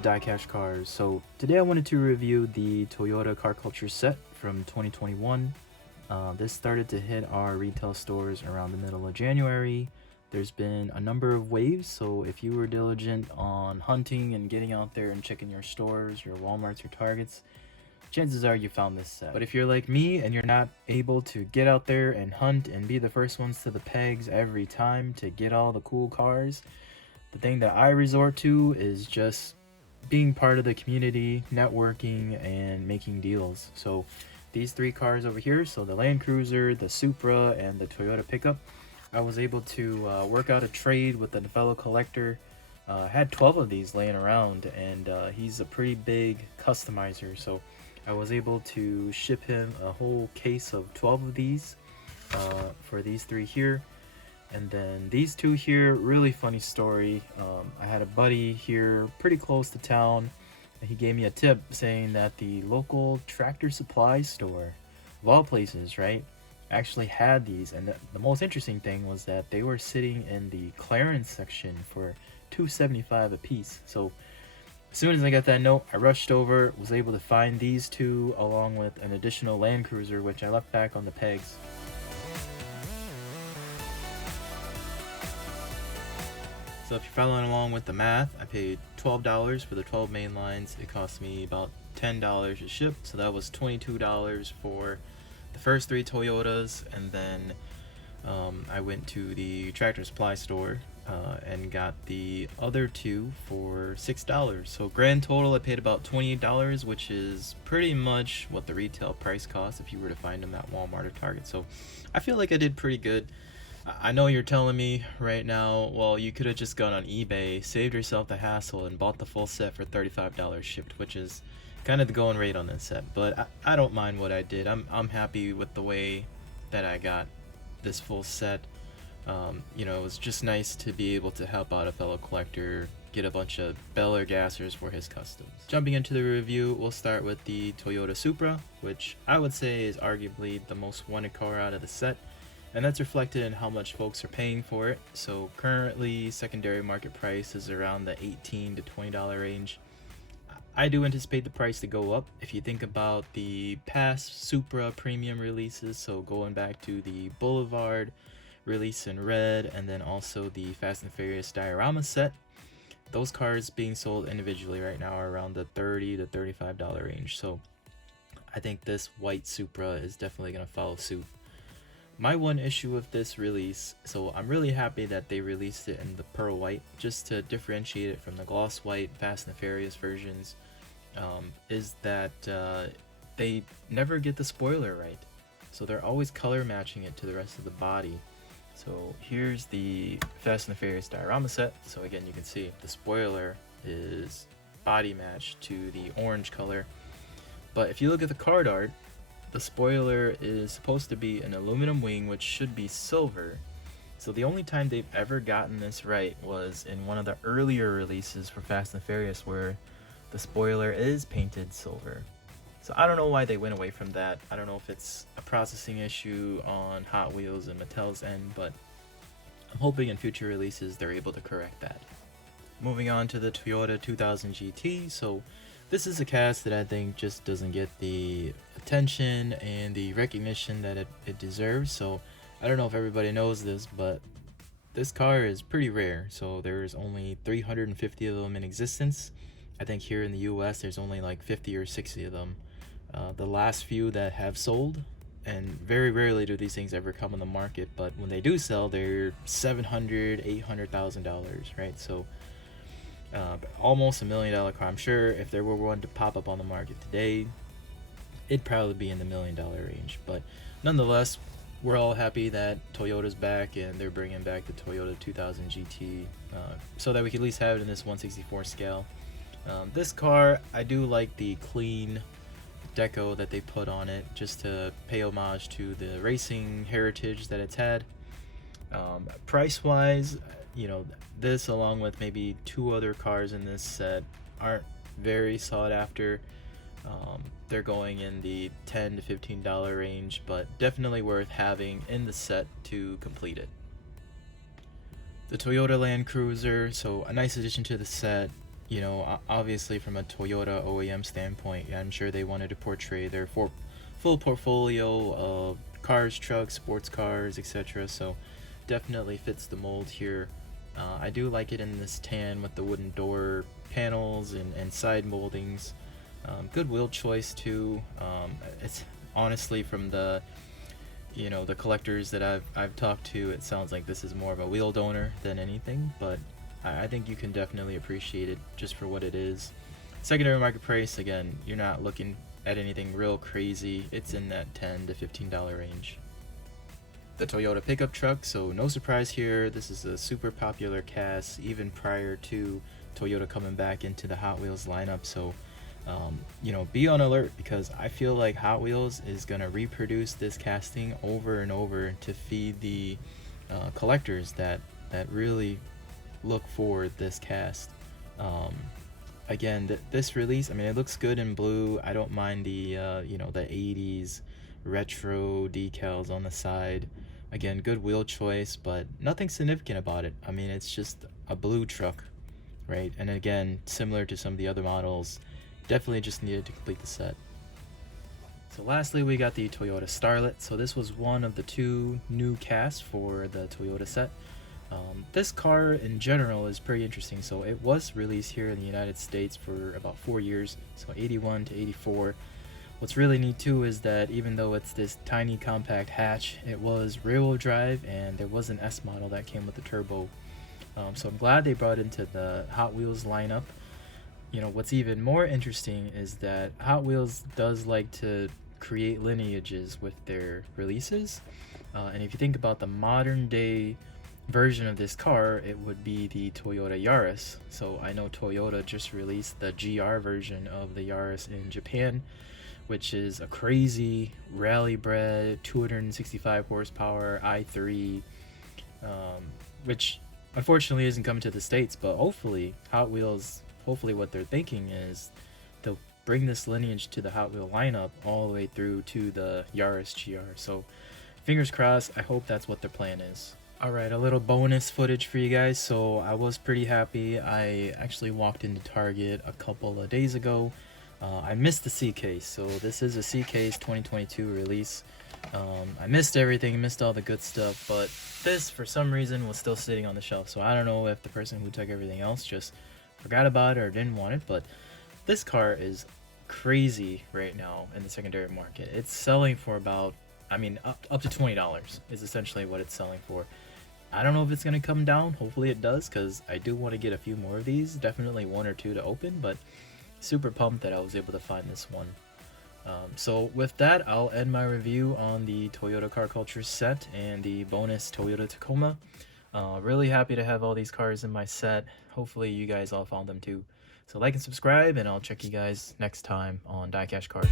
to Diecash Cars. So today I wanted to review the Toyota carculture set from 2021. This started to hit our retail stores around the middle of January. There's been a number of waves, so if you were diligent on hunting and getting out there and checking your stores, your Walmarts, your Targets, chances are you found this set. But if you're like me and you're not able to get out there and hunt and be the first ones to the pegs every time to get all the cool cars, the thing that I resort to is just being part of the community, networking, and making deals. So these three cars over here, so the Land Cruiser, the Supra, and the Toyota pickup, I was able to work out a trade with a fellow collector. I had 12 of these laying around, and he's a pretty big customizer, so I was able to ship him a whole case of 12 of these for these three here. And then these two here, really funny story. I had a buddy here pretty close to town, and he gave me a tip saying that the local tractor supply store, of all places, right, actually had these. And the most interesting thing was that they were sitting in the clearance section for $2.75 a piece. So as soon as I got that note, I rushed over, was able to find these two along with an additional Land Cruiser, which I left back on the pegs. So if you're following along with the math, I paid $12 for the 12 main lines. It cost me about $10 to ship, so that was $22 for the first three Toyotas. And then I went to the tractor supply store and got the other two for $6. So grand total, I paid about $28, which is pretty much what the retail price costs if you were to find them at Walmart or Target. So I feel like I did pretty good. I know you're telling me right now, well, you could have just gone on eBay, saved yourself the hassle, and bought the full set for $35 shipped, which is kind of the going rate on this set. But I don't mind what I did. I'm happy with the way that I got this full set. You know, it was just nice to be able to help out a fellow collector, get a bunch of Beller gassers for his customs. Jumping into the review, we'll start with the Toyota Supra, which I would say is arguably the most wanted car out of the set. And that's reflected in how much folks are paying for it. So currently, secondary market price is around the $18 to $20 range. I do anticipate the price to go up. If you think about the past Supra premium releases, so going back to the Boulevard release in red, and then also the Fast and Furious diorama set, those cars being sold individually right now are around the $30 to $35 range. So I think this white Supra is definitely going to follow suit. My one issue with this release, so I'm really happy that they released it in the pearl white, just to differentiate it from the gloss white Fast and Furious versions, is that they never get the spoiler right. So they're always color matching it to the rest of the body. So here's the Fast and Furious diorama set. So again, you can see the spoiler is body matched to the orange color. But if you look at the card art, the spoiler is supposed to be an aluminum wing, which should be silver. So the only time they've ever gotten this right was in one of the earlier releases for Fast and Furious, where the spoiler is painted silver. So I don't know why they went away from that. I don't know if it's a processing issue on Hot Wheels and Mattel's end, but I'm hoping in future releases they're able to correct that. Moving on to the Toyota 2000 GT. So this is a cast that I think just doesn't get the attention and the recognition that it deserves. So I don't know if everybody knows this, but this car is pretty rare. So there's only 350 of them in existence. I think here in the US there's only like 50 or 60 of them. The last few that have sold, and very rarely do these things ever come on the market, but when they do sell, they're $700,000, $800,000, right? So almost $1 million car. I'm sure if there were one to pop up on the market today, it'd probably be in the $1 million range. But nonetheless, we're all happy that Toyota's back and they're bringing back the Toyota 2000 GT so that we can at least have it in this 1/64 scale. This car, I do like the clean deco that they put on it, just to pay homage to the racing heritage that it's had. Price wise, you know, this along with maybe two other cars in this set aren't very sought after. They're going in the $10 to $15 range, but definitely worth having in the set to complete it. The Toyota Land Cruiser, so a nice addition to the set. you know, obviously from a Toyota OEM standpoint, I'm sure they wanted to portray their full portfolio of cars, trucks, sports cars, etc. So definitely fits the mold here. I do like it in this tan with the wooden door panels and side moldings. Good wheel choice too. It's honestly from the the collectors that I've talked to, it sounds like this is more of a wheel donor than anything, but I think you can definitely appreciate it just for what it is. Secondary market price, again, you're not looking at anything real crazy. It's in that $10 to $15 range. The Toyota pickup truck, so no surprise here. This is a super popular cast even prior to Toyota coming back into the Hot Wheels lineup. So be on alert, because I feel like Hot Wheels is going to reproduce this casting over and over to feed the collectors that really look for this cast. Again, this release, I mean, it looks good in blue. I don't mind the the 80s retro decals on the side. Again, good wheel choice, but nothing significant about it. I mean, it's just a blue truck, right? And again, similar to some of the other models, definitely just needed to complete the set. So lastly, we got the Toyota Starlet. So this was one of the 2 new casts for the Toyota set. This car in general is pretty interesting. So it was released here in the United States for about 4 years, so 81 to 84. What's really neat too is that even though it's this tiny compact hatch, it was rear-wheel drive, and there was an S model that came with the turbo. So I'm glad they brought it into the Hot Wheels lineup. What's even more interesting is that Hot Wheels does like to create lineages with their releases. And if you think about the modern day version of this car, it would be the Toyota Yaris. So I know Toyota just released the GR version of the Yaris in Japan, which is a crazy rally bred 265 horsepower i3, which unfortunately isn't coming to the States, but hopefully what they're thinking is they'll bring this lineage to the Hot Wheel lineup all the way through to the Yaris GR. So fingers crossed, I hope that's what their plan is. Alright, a little bonus footage for you guys. So I was pretty happy. I actually walked into Target a couple of days ago. I missed the C-Case, so this is a C-Case 2022 release. I missed everything, missed all the good stuff, but this, for some reason, was still sitting on the shelf. So I don't know if the person who took everything else just forgot about it or didn't want it, but this car is crazy right now in the secondary market. It's selling for about, up to $20 is essentially what it's selling for. I don't know if it's going to come down. Hopefully it does, because I do want to get a few more of these. Definitely 1 or 2 to open, but super pumped that I was able to find this one. So with that, I'll end my review on the Toyota Carculture set and the bonus Toyota Tacoma. Really happy to have all these cars in my set. Hopefully you guys all found them too. So like and subscribe, and I'll check you guys next time on Diecash Cars.